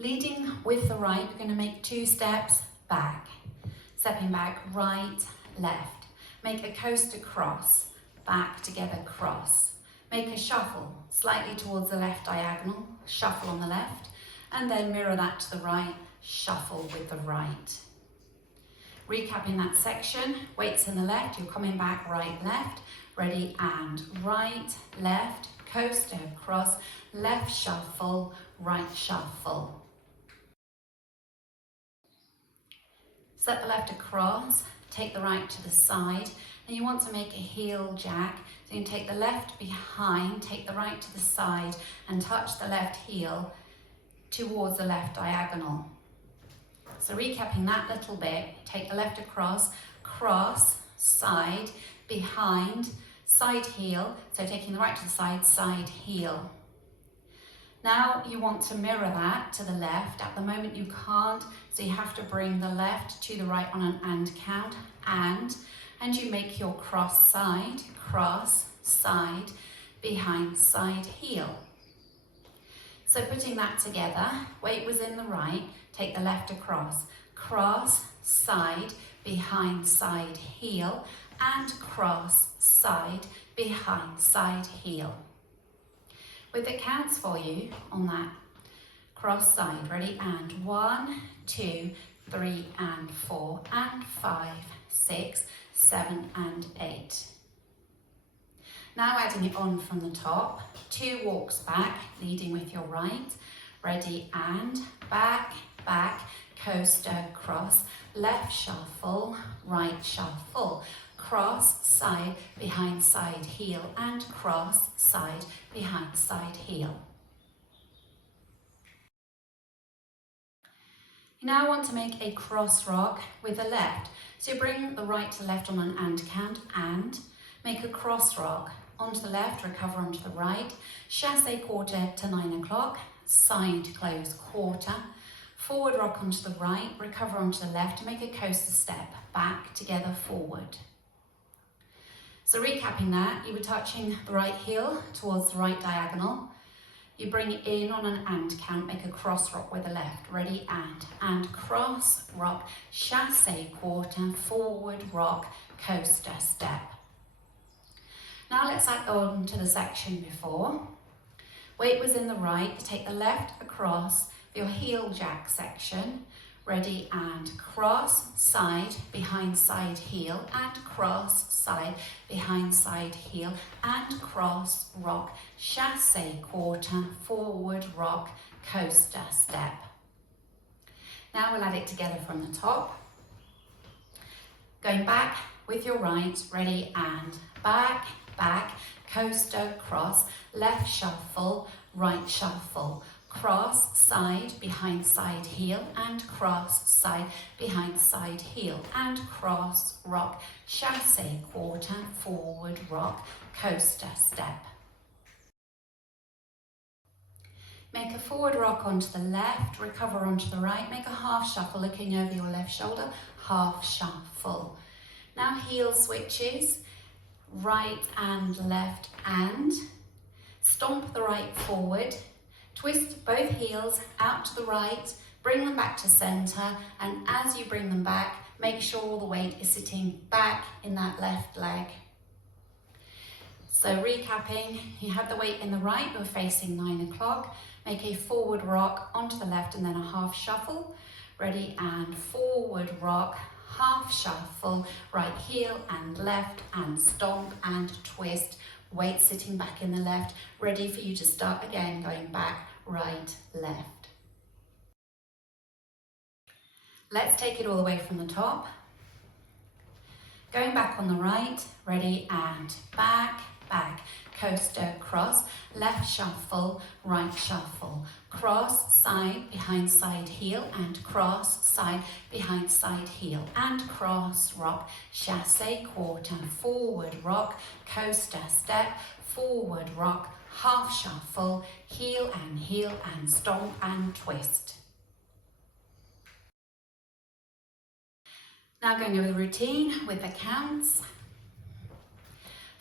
Leading with the right, we're going to make 2 steps back. Stepping back, right, left. Make a coaster cross, back together cross. Make a shuffle, slightly towards the left diagonal, shuffle on the left, and then mirror that to the right, shuffle with the right. Recapping that section, weights in the left, you're coming back, right, left, ready, and right, left, coaster cross, left shuffle, right shuffle. Set the left across, take the right to the side, and you want to make a heel jack. So you can take the left behind, take the right to the side, and touch the left heel towards the left diagonal. So recapping that little bit, take the left across, cross, side, behind, side heel, so taking the right to the side, side heel. Now you want to mirror that to the left. At the moment you can't, so you have to bring the left to the right on an and count, and you make your cross, side, behind, side, heel. So putting that together, weight was in the right, take the left across, cross, side, behind, side, heel, and cross, side, behind, side, heel. With the counts for you on that cross side, ready, and 1, 2, 3, and 4, and 5, 6, 7, and 8. Now adding it on from the top, 2 walks back, leading with your right, ready, and back, back, coaster, cross, left shuffle, right shuffle, cross, side, behind, side, heel, and cross, side, behind, side, heel. You now want to make a cross rock with the left. So bring the right to left on an and count, and make a cross rock. Onto the left, recover onto the right, chassé quarter to 9 o'clock, side close quarter, forward rock onto the right, recover onto the left, make a coaster step, back, together, forward. So recapping that, you were touching the right heel towards the right diagonal. You bring it in on an and count, make a cross rock with the left, ready, and cross, rock, chassé quarter, forward rock, coaster step. Now let's add on to the section before. Weight was in the right, take the left across for your heel jack section, ready, and cross, side, behind, side, heel, and cross, side, behind, side, heel, and cross, rock, chassé quarter, forward rock, coaster step. Now we'll add it together from the top. Going back with your right, ready, and back, back, coaster, cross, left shuffle, right shuffle, cross, side, behind, side, heel, and cross, side, behind, side, heel, and cross, rock, chassé quarter, forward rock, coaster step. Make a forward rock onto the left, recover onto the right, make a half shuffle looking over your left shoulder, half shuffle. Now heel switches, right and left, and stomp the right forward, twist both heels out to the right, bring them back to center, and as you bring them back, make sure all the weight is sitting back in that left leg. So recapping, you have the weight in the right, you're facing 9 o'clock, make a forward rock onto the left and then a half shuffle, ready, and forward rock, half shuffle, right heel and left, and stomp and twist, weight sitting back in the left, ready for you to start again, going back, right, left. Let's take it all the way from the top. Going back on the right, ready, and back, back, coaster, cross, left shuffle, right shuffle, cross, side, behind, side, heel, and cross, side, behind, side, heel, and cross, rock, chassé quarter, forward rock, coaster step, forward rock, half shuffle, heel, and stomp and twist. Now going over the routine with the counts.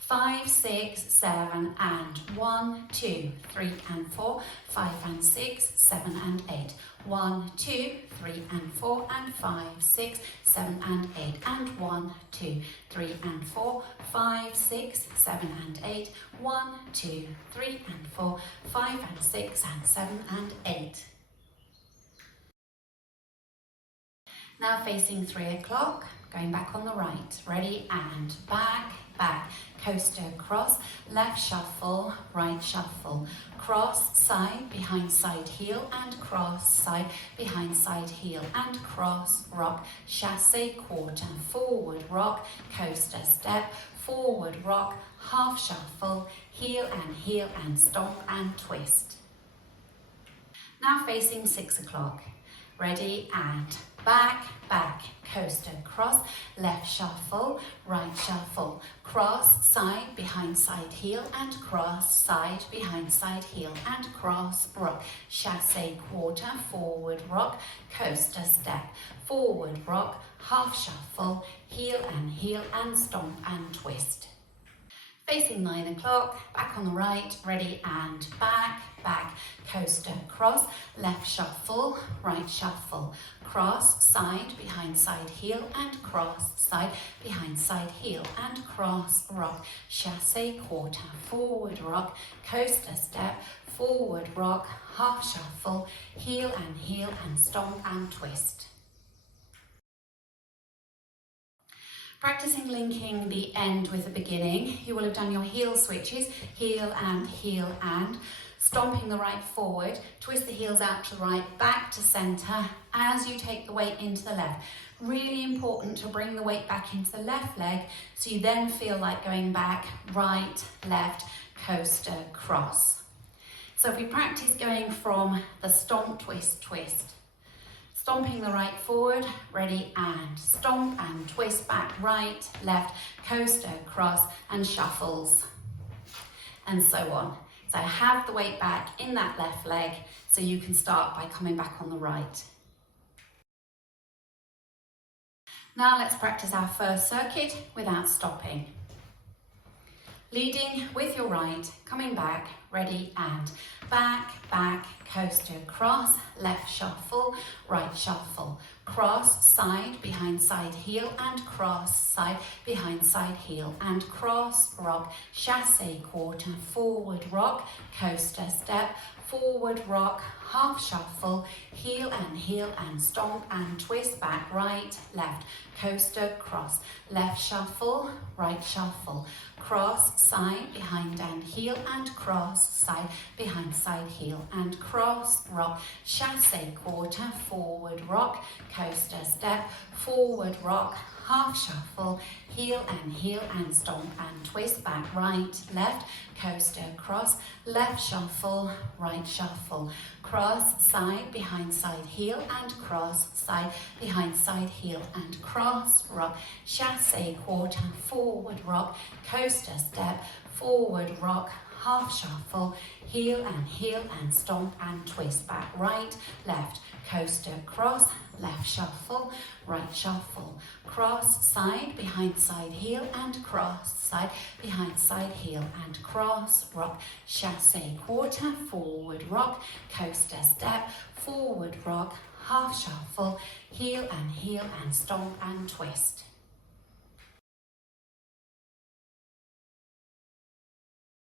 5, 6, 7, and 1, 2, 3, and 4, 5 and 6, 7 and 8. 1, 2, 3, and 4, and 5, 6, 7, and 8. And 1, 2, 3, and 4, 5, 6, 7, and 8. 1, 2, 3, and 4, 5, and 6, and 7, and 8. Now facing 3 o'clock, going back on the right. Ready, and back, back. Coaster, cross, left shuffle, right shuffle. Cross, side, behind side heel, and cross, side, behind side heel, and cross, rock, chassé, quarter, forward, rock, coaster, step, forward, rock, half shuffle, heel, and stomp, and twist. Now facing 6 o'clock. Ready, and back, back, coaster, cross, left shuffle, right shuffle, cross, side, behind side heel, and cross, side, behind side heel, and cross, rock, chassé, quarter, forward, rock, coaster, step, forward, rock, half shuffle, heel, and stomp, and twist. Facing 9 o'clock, back on the right, ready, and back, back, coaster, cross, left shuffle, right shuffle, cross, side, behind side heel, and cross, side, behind side heel, and cross, rock, chassé, quarter, forward rock, coaster, step, forward rock, half shuffle, heel, and stomp, and twist. Practicing linking the end with the beginning, you will have done your heel switches, heel, and, stomping the right forward, twist the heels out to the right, back to centre as you take the weight into the left. Really important to bring the weight back into the left leg so you then feel like going back, right, left, coaster, cross. So if we practice going from the stomp, twist, twist. Stomping the right forward, ready, and stomp and twist back, right, left, coaster, cross, and shuffles, and so on. So have the weight back in that left leg so you can start by coming back on the right. Now let's practice our first circuit without stopping. Leading with your right, coming back, ready, and back, back, coaster, cross, left shuffle, right shuffle, cross, side, behind side heel, and cross, side, behind side heel, and cross, rock, chassé, quarter, forward rock, coaster, step, forward rock, half shuffle, heel, and stomp, and twist back, right, left, coaster, cross, left shuffle, right shuffle, cross, side, behind and heel, and cross, side, behind side heel, and cross, rock, chassé, quarter, forward rock, coaster, step, forward rock, half shuffle, heel, and stomp, and twist back, right, left, coaster, cross, left shuffle, right shuffle, cross, side, behind side heel, and cross, side, behind side heel, and cross, rock, chassé, quarter, forward rock, coaster, step, forward rock, half shuffle, heel, and stomp, and twist back, right, left, coaster, cross, left shuffle, right shuffle, cross, side, behind side heel, and cross, side, behind side heel, and cross, rock, chassé, quarter, forward rock, coaster, step, forward rock, half shuffle, heel, and stomp, and twist.